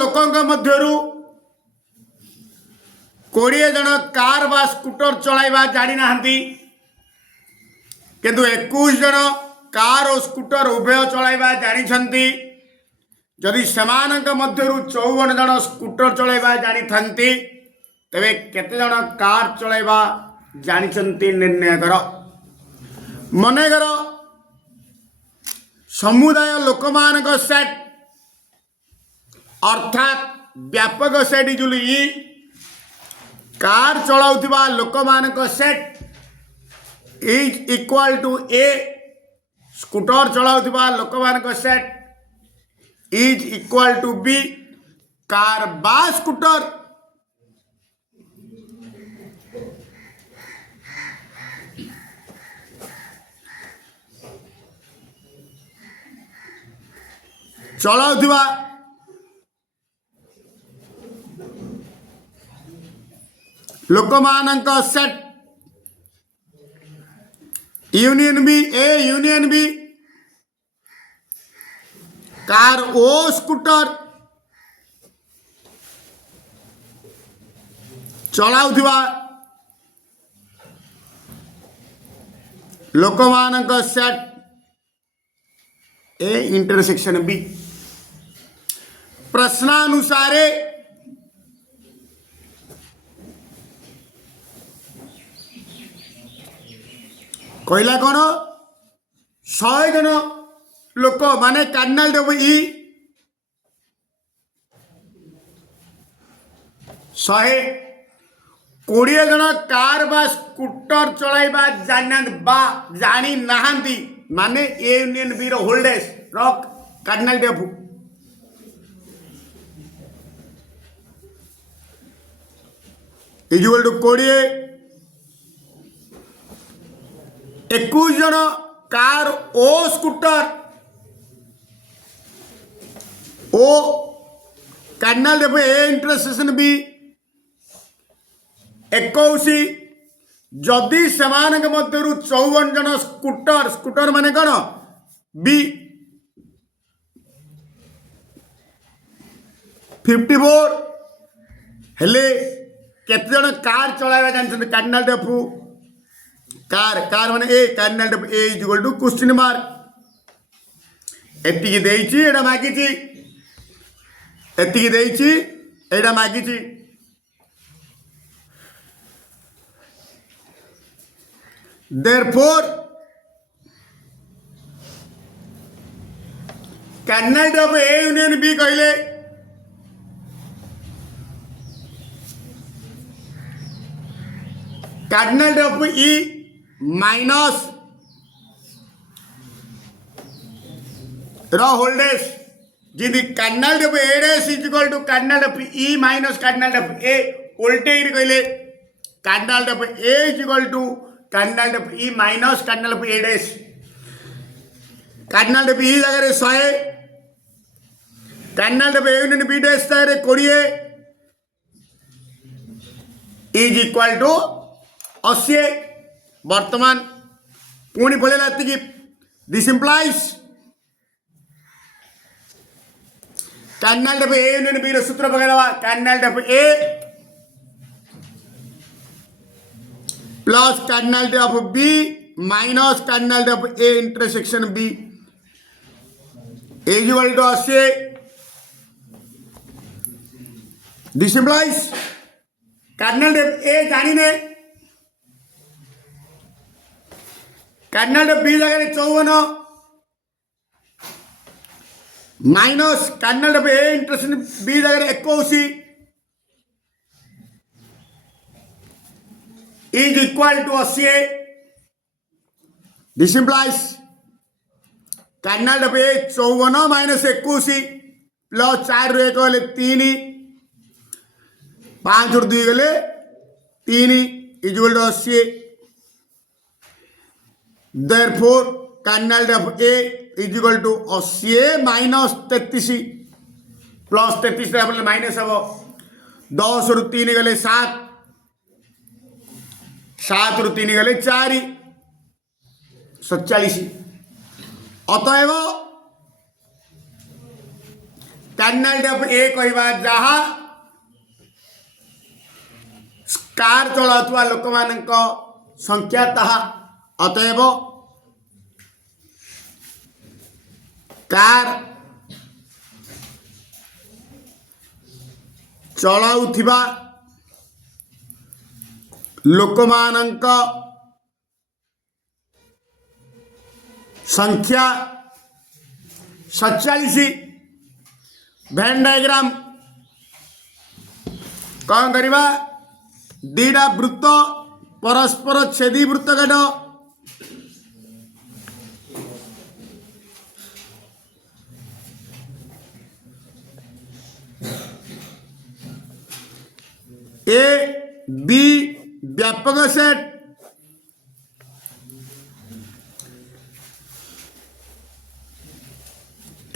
लोकों मध्यरु 20 जन कार बा स्कूटर चलाइबा जानी नाहंती किंतु 21 जन कार और स्कूटर उभय चलाइबा जानी छंती। जदि सेमानक मध्यरु 54 जन स्कूटर चलाइबा जानी थांती तेबे केते जन कार चलाइबा जानी छंती निर्णय कर। मने कर समुदाय लोकमानक सेट अर्थात व्यापक सेट इजुली ई कार चलाउथिबा लोकमानक set is equal to A scooter चलाउथिबा लोकमानक set is equal to B car बा स्कूटर चलाउथिबा लोकमानक set union B A union B car ओ स्कूटर चलाउथिबा लोकमानक सेट ए इंटरसेक्शन बी। प्रश्नानुसारे कहला कौन 100 जन लोक माने कार्डिनाल डब ई 120 जन कार बा स्कूटर चलाइबा जानी नाहांती माने ए यूनियन बी रो होल्डेस रो कार्डिनाल डब इक्वल टू 20 21 जन कार ओ स्कूटर ओ कार्डिनाल डब ए इंटरसेक्शन बी 21 जदि सेमानक मध्यरु 54 जन स्कूटर माने कौन बी 54 हेले केते जन कार चलाइबा जानछन कार्डिनाल डब कार माने ए कार्डिनाल डब A is equal to question mark एतिकी देइची एडा मागिची एतिकी देइची एडा मागिची therefore कार्डिनाल डब ए यूनियन बी कहले कार्डिनाल डब ई माइनस रो होल्डेस जिदी कार्डिनाल डब A dash is equal to cardinal डब ई माइनस कार्डिनाल डब ए उल्टे कहले कार्डिनाल डब A is equal to cardinal डब ई माइनस कार्डिनाल डब ए डैश कार्डिनाल डब ई जगह 100 कार्डिनाल डब ए यूनियन बी डैश जगह 20 इज इक्वल टू 80 वर्तमान पुणी पड़ेगा कि दिस इंप्लाइज कार्डिनाल डब ए यूनियन बी रो सूत्र पकड़वा कार्डिनाल डब ए प्लस कार्डिनाल डब बी माइनस कार्डिनाल डब A intersection B equal to 80 this implies cardinal डब ए जानी ने कार्डिनाल डब बी जगह 54 माइनस कार्डिनाल डब ए इंटरसेक्शन बी जगह 21 is equal to 80 this implies cardinal डब ए 54 माइनस 21 प्लस 4 रू 1 गले 3 5 रू 2 गले 3 is equal to 80 therefore cardinal डब A is equal to 80 minus 33 plus 33 minus हम 10 रू 3 गले 7 7 रू 3 गले 4 47 अतएव कार्डिनालिटी ऑफ ए कहवा जहा कार चलाउथुवा लोक मानक संख्या ताहा अतएव कार चलाउथिबा लोक मानक संख्या 47 वेन डायग्राम कौन करवा दीटा वृत्त परस्पर छेदी वृत्त काट ए बी व्यापक सेट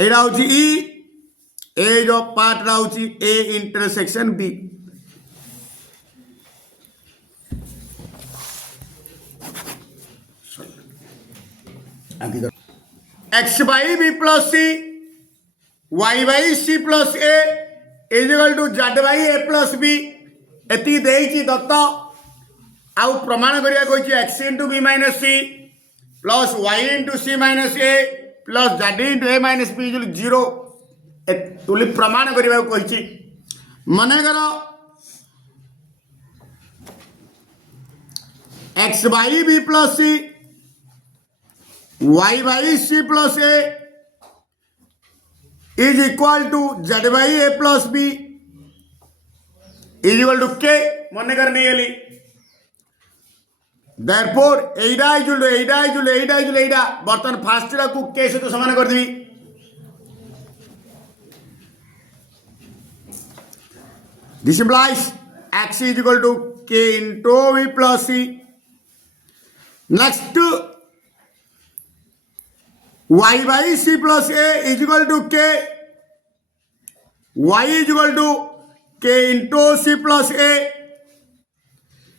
एटा हूँ ई ए जो पार्ट हूँ A intersection B x by B plus C y by C plus A is equal to z by A plus B एति देइछि दत्त आउ प्रमाण करिया कहिछि x into B minus C plus y into C minus A plus z into A minus B is zero तुली प्रमाण करिया कहिछि मने करो x by B plus C y by C plus A is equal to z by A plus B is equal to k मन करनी है therefore Etah is एटा बर्तमान फास्ट को के सहित समान कर देबी this implies x is equal to k into v plus c next y by c plus a is equal to k y is equal to k into c plus a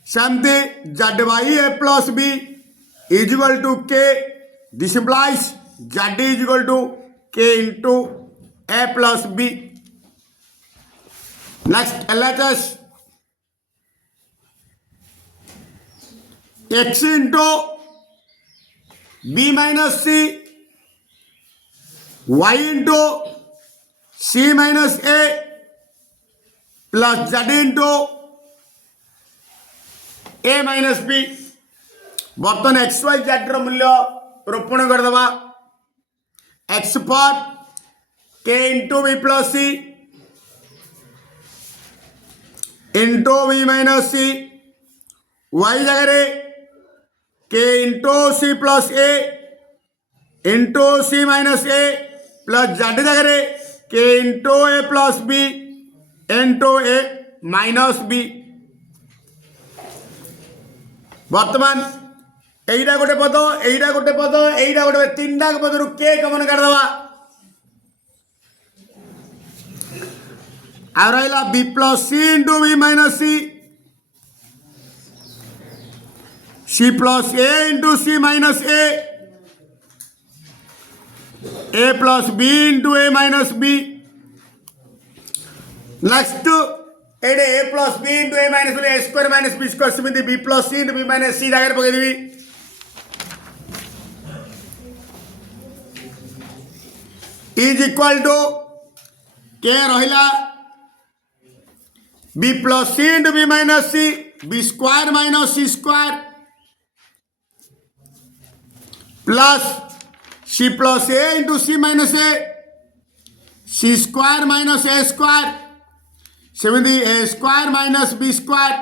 something z by a plus b is equal to k this implies z is equal to k into a plus b next LHS x into b minus c y into c minus a plus z into a minus b बर्तन x Y Z मूल्य रोपण करदे x for के into B plus C into B minus सी Y जगह के into C plus A into C minus A plus Z जगह के into A plus B into A minus B वर्तमान एटा गोटे पद एटा गोटे पद एटा गोटे तीन टाक पद रु के कमन करदवा आ रहा B plus C into B minus C C plus A into C minus A plus B into A minus B next एडे A plus B into A minus A square minus B square सेमती B plus C into B minus C जगह पकईदेवी is equal to के रहिला B plus C into B minus C B square minus C square plus C plus A into C minus A C square minus A square सेमती ए square minus B square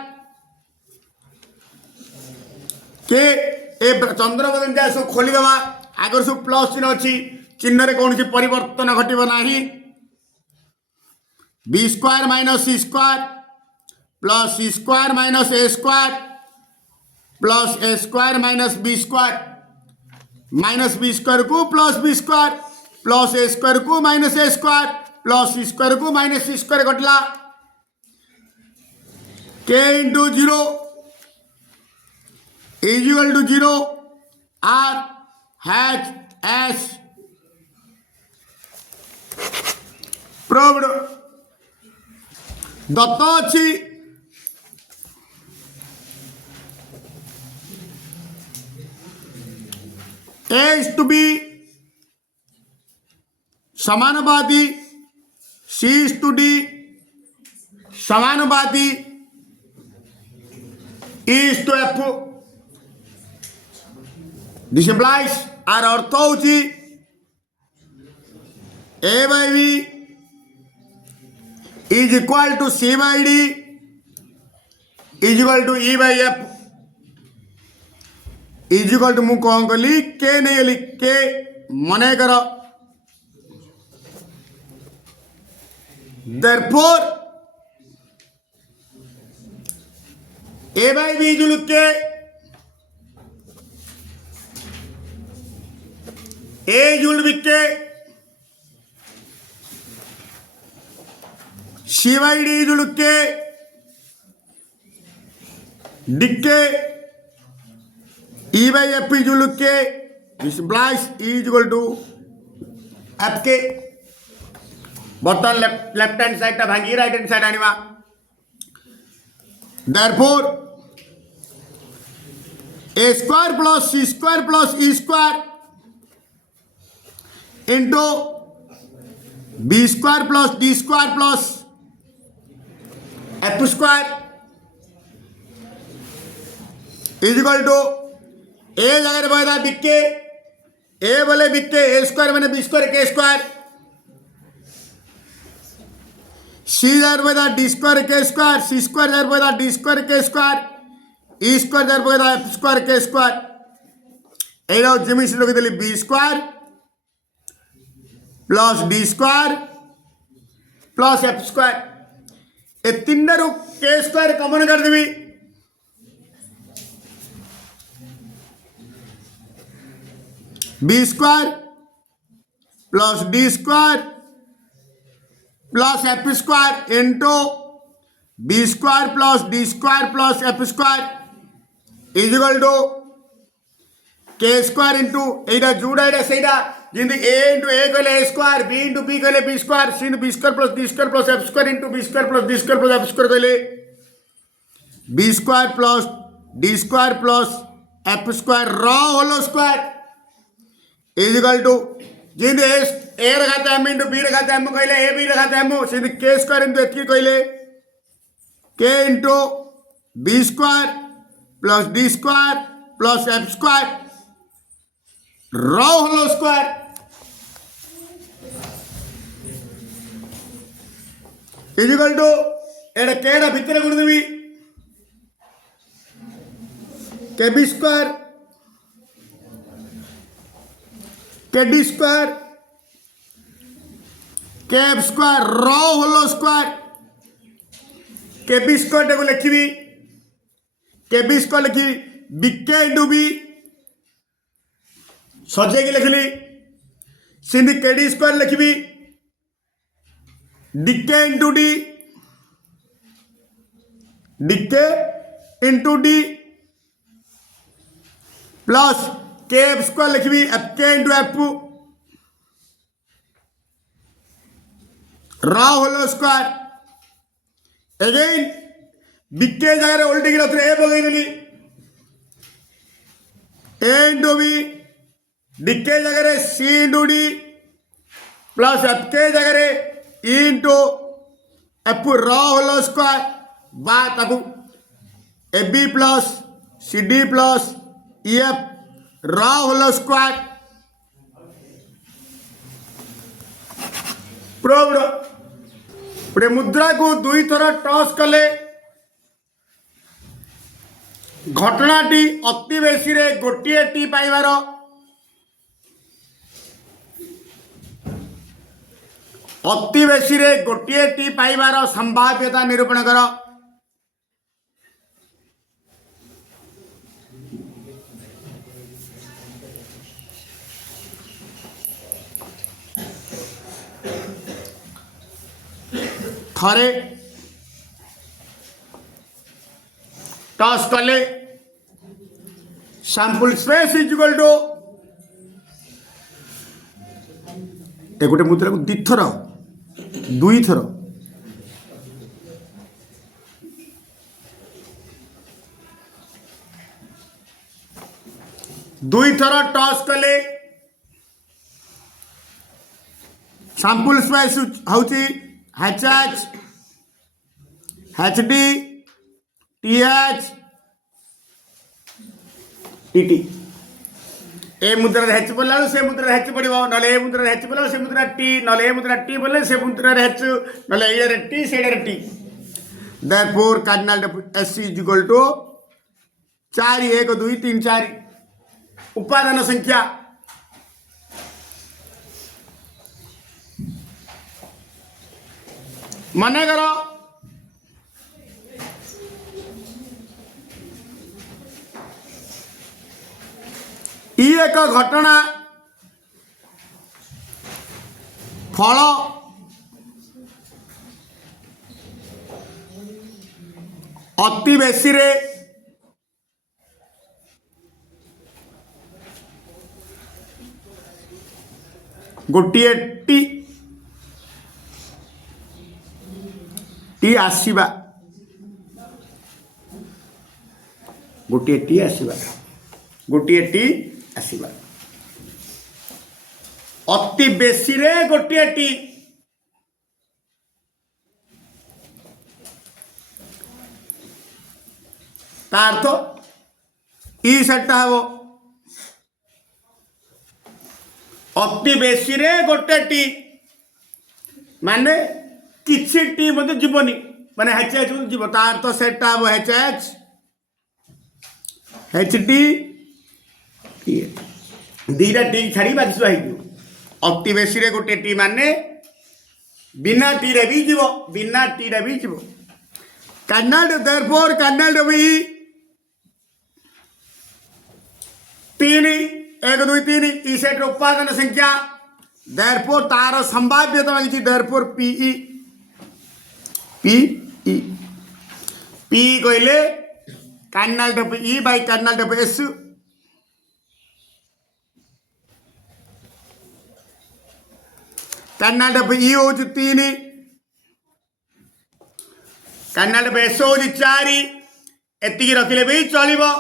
के ए चंद्रपदन जा सब खोलीदेवा आगर सब plus चिन्ह अच्छी चिन्ह रे कौन परिवर्तन घटब ना B square minus C square plus C square minus A square plus A square minus B square को plus B square plus A square को minus A square plus C square को माइनस सी स्क्वायर घटला k into zero is equal to zero R H S proved दत्त अच्छी A is to be समानुपाती, C is to D समानुपाती, E is to F. This implies आर अर्थ होची A by B is equal to C by D is equal to E by F is equal to मु कौन कली के नहीं लिख के मने करो therefore A by B जो लिख के A जुड़ लिख के C by D जो लिख के लिख के E by F जो लिख के this implies E is equal to F के बर्तन लेफ्ट हैंड साइड टा भांगी राइट हैंड साइड आनिवा therefore A square plus C square plus E square into B square plus D square plus F square is equal to A जगह बोला बिक्के A बोले बिक्के A square मैंने B square K square C जगह बोला D square K square C square जगह बोला D square K square E square जगह बोला F square K square arrow Jimmy से लोग इधर B square plus D square plus F square ये तीन डरू K स्क्वायर कॉमन कर देवी B square plus D square plus F square into B square plus D square plus F square is equal to K square into either juda either seida जिंदी A into A कहले A square B into B कहले B square C into B square plus D square plus F square into B square plus D square plus F square कहले B square plus D square plus F square raw whole square is equal to जिंदे A रखा था M into B रखा था M कहले A B रखा था M जिंदे K square into H कहले K into B square plus D square plus F square raw whole square is equal to एड़ा केड़ा भितर गुण देवी K B square K D square K F square raw whole square K B square table लिखी भी K B square लिखी big K into B सजे की लिखली सिंधी K D square लिखी भी D K into D D K into D plus K F square लिखी भी F K into F raw whole square again big K जगह उल्टी की रखते A बगैर नहीं A into B D K जगह C into D plus F K जगह E into F raw whole square बात Abu A B plus C D plus E F raw whole square proved पुरे मुद्रा को दुई थर टॉस कले घटनाटी अति बेसी रे गोटे टी पाइबार अति बेसी रे गोटे टी पाइबार संभाव्यता निरूपण कर थरे टॉस कले sample space is equal to ए गोटे मुद्रा को दिथर दुई थर टॉस कले सैंपल स्पेस हूँ H D T H T ए मुद्रा हेच बोला से मुद्रा हेच पड़ो ना ए मुद्रा हेच बोला से मुद्रा टी ना ए मुद्रा टी बोले से मुद्रा हेच ना ये टी से टी therefore cardinal S is equal to 4 1 2 3 4 उपादान संख्या मने करो एक घटना फल अति बेसी रे गोटे टी आसीबा गोटे टी आसीबा गोटे टी आसीबा अति बेसी रे गोटे टी तार तो ई सेटा हबो अति बेसी रे गोटे टी माने किसी टी मते जीवनी माने एच एच जीव तार तो सेटा हबो एच डी दीटा टी छाड़ी बाकी सब अति बेसी रे गोटे टी माने बिना टी रे भी जीव बिना टी रे भी जीव कार्डिनल देयरफॉर कार्डिनल भी 3 1 2 3 ई सेट उत्पादन संख्या देयरफॉर तार संभाव्यता मागिछि देयरफॉर पीई पी कहले कार्डिनल डब ई बाय कार्डिनल डब एस कार्डिनल डब ई हो 3 कार्डिनल डब एस हो 4 एति रखिले भी चलिबो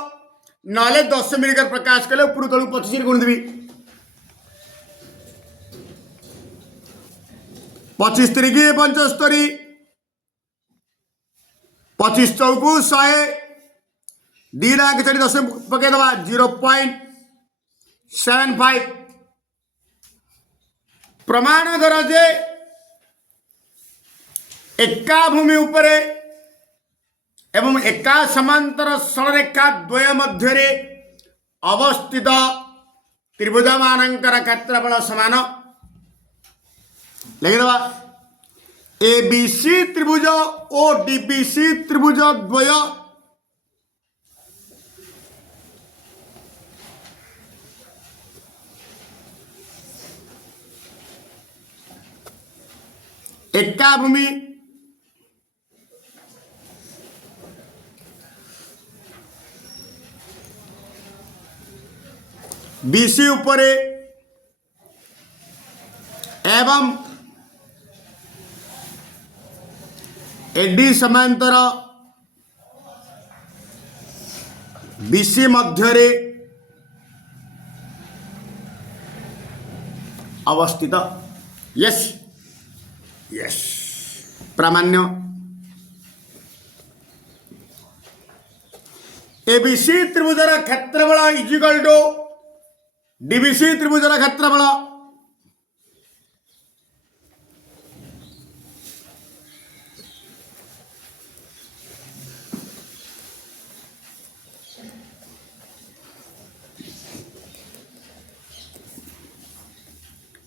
नले 10 मिनट प्रकाश कले ऊपर तळु 25 गुण देबी 25 3 75 25 चौकू 100 दी लाख चढ़ी 10 पकई दबा 0.75 प्रमाण कर जे एका भूमि उपरे एवं एका समांतर सरलरेखा द्वय मध्य अवस्थित त्रिभुज मानकर क्षेत्रफल समान लिखिदबा एबीसी त्रिभुज ओ डीबीसी त्रिभुज द्वय एका भूमि बीसी उपरे एवं एडी समांतर बीसी मध्यरे अवस्थित यस यस प्रामाण्य एबीसी त्रिभुजर क्षेत्रफल इज इक्वल टू डीबीसी त्रिभुजर क्षेत्रफल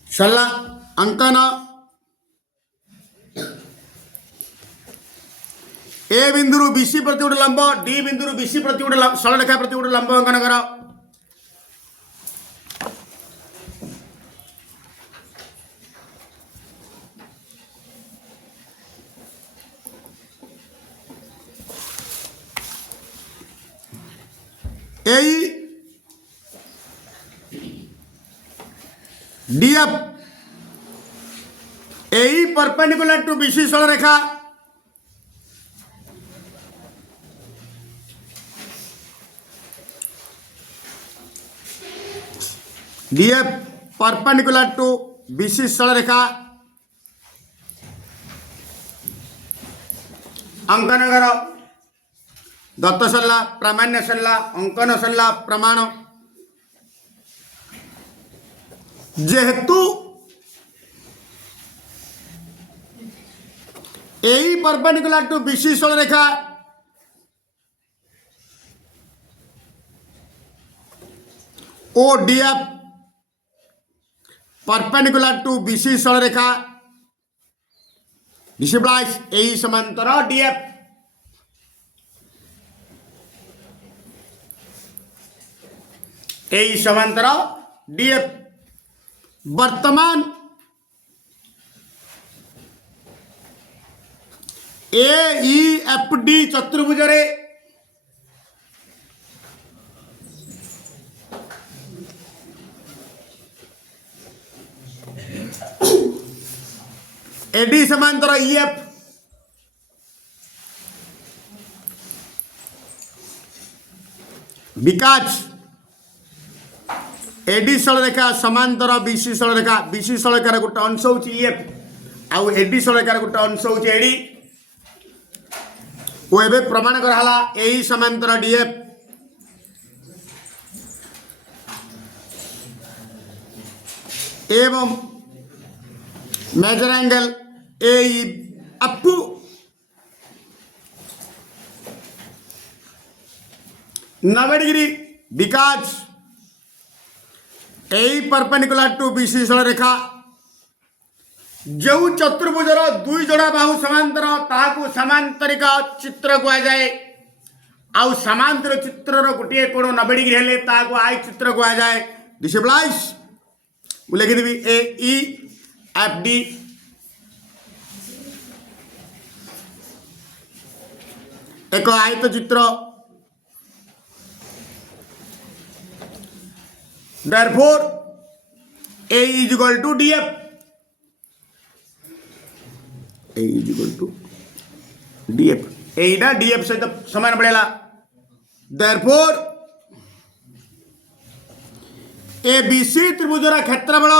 सरला अंकन ए बिंदु बीसी प्रति गोटे लंब डी बिंदु बीसी प्रति गोटे सरलरेखा प्रति गोटे लंब अंकन कर डीएफ यही परपेंडिकुलर टू बीसी सरल रेखा डीएफ परपेंडिकुलर टू बीसी सरल रेखा अंकन कर दत्त सरला प्रामाण्य सरला अंकन सरला प्रमाण जेहेतु यही परपेंडिकुलर टू बीसी सरल रेखा ओ डीएफ परपेंडिकुलर टू बीसी सरल रेखा डिसिप्लाइज यही समांतर डीएफ यही समांतर डीएफ वर्तमान AEFD चतुर्भुज रे एडी समांतर EF विकास एडी सरल रेखा समांतर बीसी सरल रेखा बीसी सरल रेखार गोटे अंश हूँ EF आउ एडी सरल रेखार गोटे अंश हूँ एडी वो एबे प्रमाण कराला यही समांतर डीएफ एवं measure angle AEF 90 degree because यही परपेंडिकुलर टू बीसी सरल रेखा जो चतुर्भुजर दुई जोड़ा बाहु समांतर ताकू समांतरिक चित्र कहुए आउ समांतर चित्र गोटे कोण 90 डिग्री हेले ताकू आई चित्र कहुए डिसिप्लाइज मुझे लिखिदेवी AEFD एक आयत चित्र therefore A is equal to DF A is equal to DF Etah DF सहित समान पड़ेगा therefore ABC त्रिभुजर क्षेत्रफल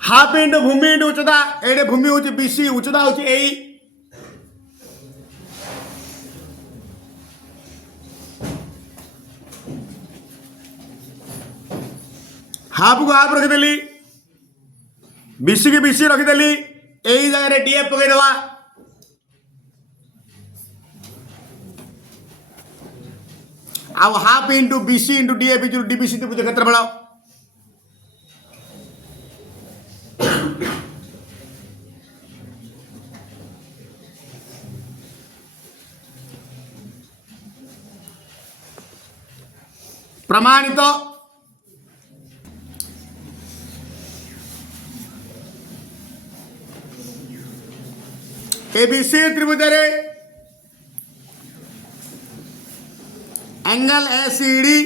हाफ इंटू भूमि इंटू उच्चता एडे भूमि हूँ बीसी उच्चता हूँ ए हाफ को हाफ रखिदेली बीसी की बीसी रखिदेली यही जगह डीएफ पकईदवा आउ half into BC into DF is DBC त्रिभुज क्षेत्रफल प्रमाणित एबीसी त्रिभुज रे एंगल एसीडी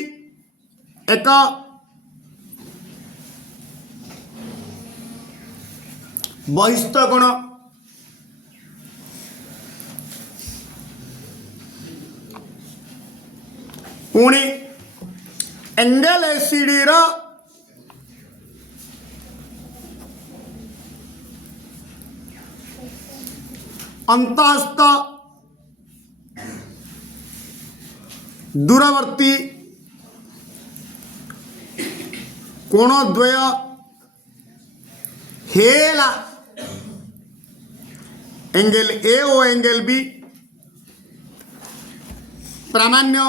एक बहिस्थ कोण पुणी एंगल एसीडी रो अंतःस्थ दूरवर्ती कोणद्वय हेला एंगल ए और एंगल बी प्रामाण्य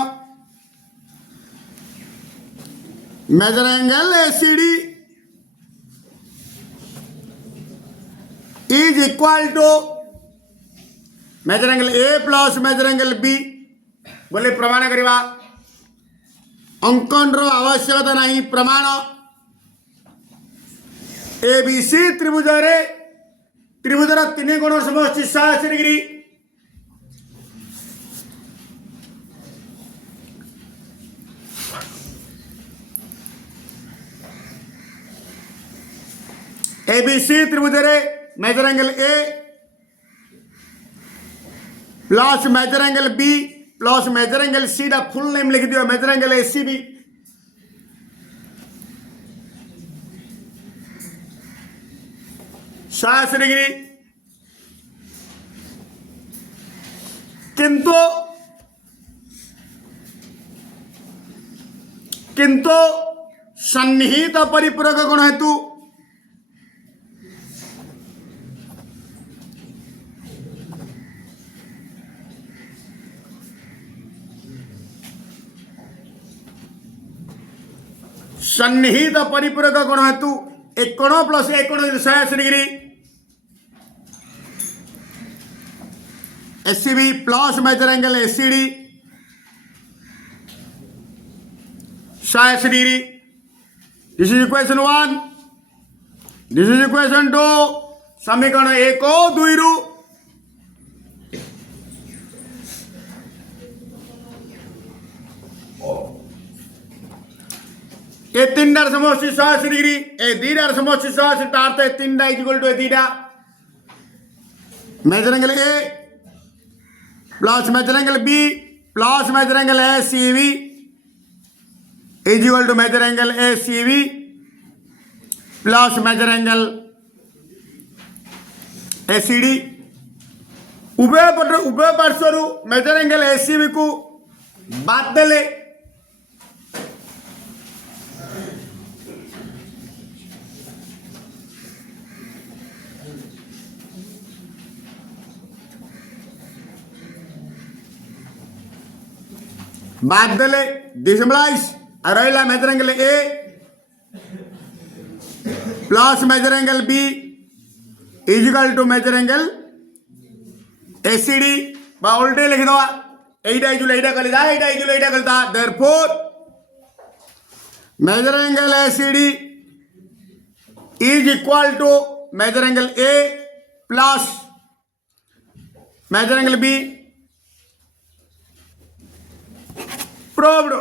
measure angle ACD is equal to measure angle A plus measure angle B बोले प्रमाण करवा अंकन रो आवश्यकता नहीं प्रमाण एबीसी त्रिभुज रे त्रिभुजर तीन कोण समष्टि 180 डिग्री एबीसी त्रिभुज रे measure angle A plus measure angle B plus measure angle C the full name लिख दियो मेजर एंगल एसीबी। 180 डिग्री। किंतु सन्निहित परिपूरक कोण हेतु सन्निहित परिपूरक कोण हेतु एक कोण प्लस एक कोण 180 degree ACB plus measure angle ACD 180 degree. This is equation 1 this is equation 2 समीकरण 1 और 2 रु ए 3 डार समष्टि 180 डिग्री ए 2 डार समष्टि 180 तार ते 3 डा इक्वल टू 2 डा measure angle A plus measure angle B plus measure angle A C V is equal to measure angle A C V plus measure angle A C D उभय पार्श्वर measure angle A C V को बाद देले डिसम्बलाइज रहा measure angle A plus measure angle B इजिकल to measure angle ACD उल्टे लिख दवा एटा कलिदा therefore measure angle ACD is equal to measure angle A plus measure angle B proved